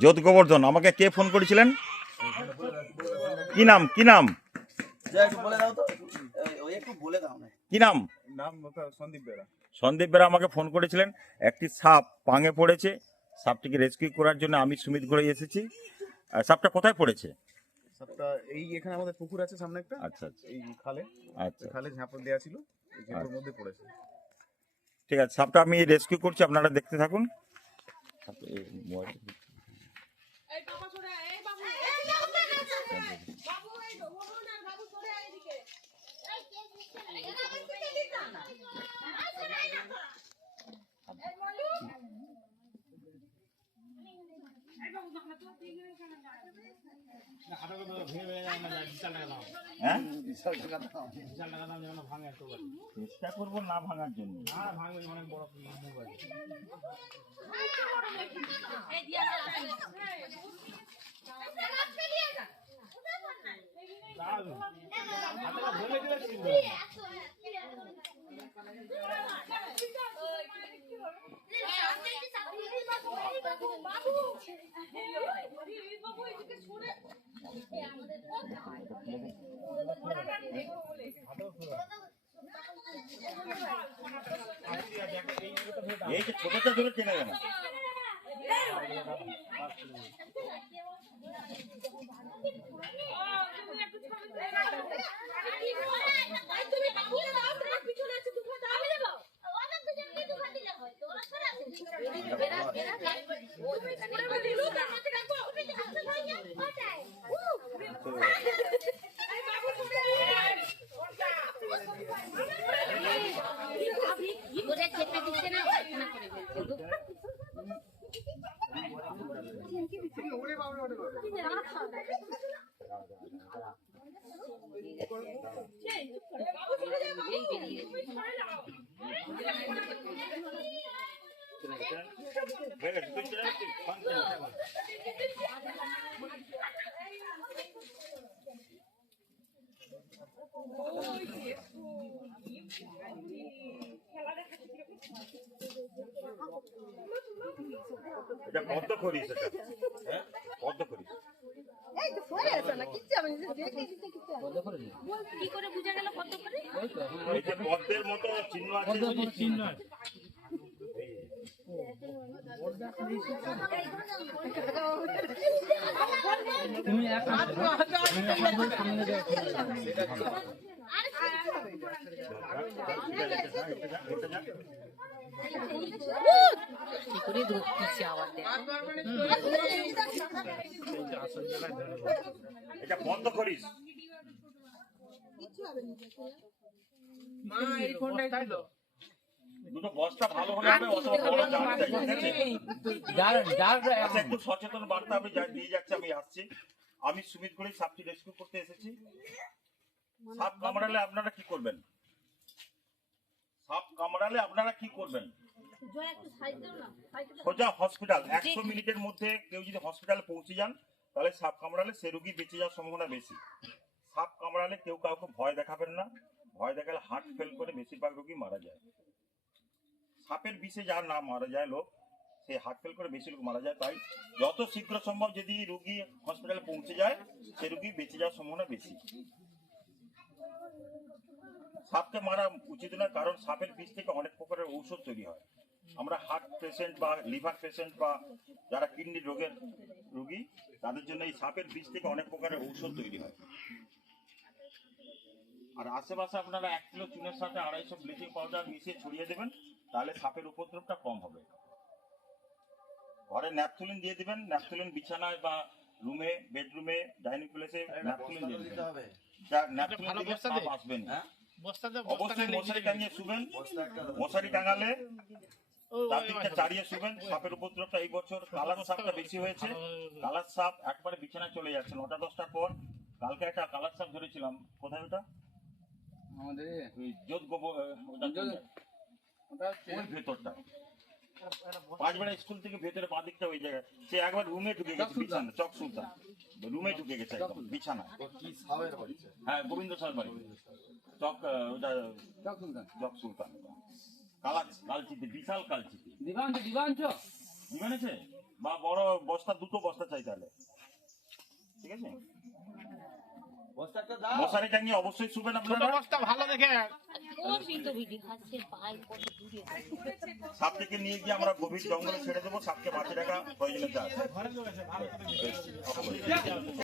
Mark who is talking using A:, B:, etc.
A: যোধ গোবর্ধন আমাকে কে ফোন করেছিলেন? কি নাম কি নাম?
B: যা একটু বলে দাও তো। ওই- ওই একটু বলে দাও না।
A: কি নাম?
C: সন্দীপ বেরা।
A: সন্দীপ বেরা আমাকে ফোন করেছিলেন। একটি সাপ পাঙে পড়েছে। সাপটিকে রেস্কিউ করার জন্য আমি সুমিত ঘুরে এসেছি। আর সাপটা কোথায় পড়েছে?
C: সবটা এই এখানে আমাদের পুকুর আছে সামনে একটা।
A: আচ্ছা আচ্ছা।
C: এই খালে।
A: আচ্ছা।
C: খালে ঝাঁপড় দেওয়া ছিল। মধ্যে পড়েছে।
A: ঠিক আছে সাপটা আমি রেস্কিউ করছি আপনারা দেখতে থাকুন। সাপটা- এই মোবাইলটা-
D: এই বাবা সরে আয়, এই বাবু, এই বাবু, বাবু, এই বাবু না, বাবু সরে আয় এদিকে। এই কে দিচ্ছে না? বাবু তুই দিস না। এই সরে না এই মলু। এই বাবু, না, তোর দিকে এখানে যা।
A: হ্যাঁ চেষ্টা করব না ভাঙার জন্য
D: না? বাবু বাবু এদিকে সরে
A: এই ছোটটা ধরে টেনে দেন
D: Absolutely. এই বেরিয়ে
A: এটা পদ্ম এটা হ্যাঁ? পদ্ম
D: কি করে বুঝা গেল কত করে
A: এই যে পদ্মের মতো চিহ্ন আছে। চিহ্ন
D: কি করে ধরতেছে আবার
A: এটা বন্ধ করিস। দুটো বস্তা ভালো হলে? আচ্ছা, একটু সচেতন বার্তা আমি দিয়ে যাচ্ছি আমি আসছি। আমি সুমিত করে সাপটি রেস্কিউ করতে এসেছি। সাপ কামড়ালে আপনারা কি করবেন? সাপ কামড়ালে আপনারা কি করবেন? সোজা হসপিটাল একশো মিনিটের মধ্যে কেউ যদি হসপিটালে পৌঁছে যান তাহলে সাপ কামড়ালে সে রোগী বেঁচে যাওয়ার সম্ভাবনা বেশি। সাপ কামড়ালে কেউ কাউকে ভয় দেখাবেন না। ভয় দেখালে হার্ট ফেল করে বেশিরভাগ রোগী মারা যায়। সাপের বিষে যার না মারা যায় লোক সে হার্ট ফেল করে বেশি লোক মারা যায়। তাই যত শীঘ্র সম্ভব যদি রোগী হসপিটালে পৌঁছে যায় সে রোগী বেঁচে যাওয়ার সম্ভাবনা বেশি। সাপকে মারা উচিত নয় কারণ সাপের বিষ থেকে অনেক প্রকারের ঔষধ তৈরি হয়। আমরা হার্ট পেশেন্ট বা লিভার পেশেন্ট বা যারা কিডনি রোগের রোগী তাদের জন্য এই সাপের বিষ থেকে অনেক প্রকারের ঔষধ তৈরি হয়। আর আশেপাশে আপনারা এক কিলো চুনের সাথে আড়াইশো ব্লিচিং পাউডার মিশিয়ে ছড়িয়ে দেবেন তাহলে সাপের উপদ্রবটা কম হবে। ঘরে ন্যাপথুলিন দিয়ে দিবেন ন্যাপথুলিন বিছানায় বা রুমে বেডরুমে ডাইনিং প্লেসে ন্যাপথুলিন দিয়ে
B: দিতে হবে।
A: ন্যাপথুলিন দিলে সাপ আসবেন
B: হ্যাঁ?
A: অবশ্যই মশারি টাঙিয়ে শুবেন। মশারি টাঙালে চারদিকটা চারিয়ে শুবেন সাপের উপদ্রবটা এই বছর কালার সাপটা বেশি হয়েছে। কালার সাপ একবারে বিছানায় চলে যাচ্ছে নটা দশটার পর। কালকে একটা কালার সাপ ধরেছিলাম। কোথায় ওটা?
E: আমাদের
A: যোধ গোবর ওটা
E: যোধ- ওটা হচ্ছে
A: ওই ভেতরটা। পাঁচবেড়া স্কুল থেকে ভেতরে বাঁ দিকটা ওই জায়গায়। সে একবার রুমে ঢুকে গেছে বিছানা চক সুলতান রুমে ঢুকে গেছে একদম বিছানা হ্যাঁ গোবিন্দ সাহেব বাড়ি। চক ওটা
E: চক সুলতান
A: চক সুলতান কালচিতে বিশাল কালচিতে।
E: দিবাঞ্চ দিবাঞ্চ
A: দিবেন বা বড় বস্তা দুটো বস্তা চাই তাহলে। ঠিক আছে? মশারি টাঙিয়ে অবশ্যই শুবেন আপনারা।
F: কত দূরে
A: সাপটিকে নিয়ে গিয়ে আমরা গভীর জঙ্গলে ছেড়ে দেবো। সাপকে বাঁচিয়ে রাখা প্রয়োজনীয়তা আছে।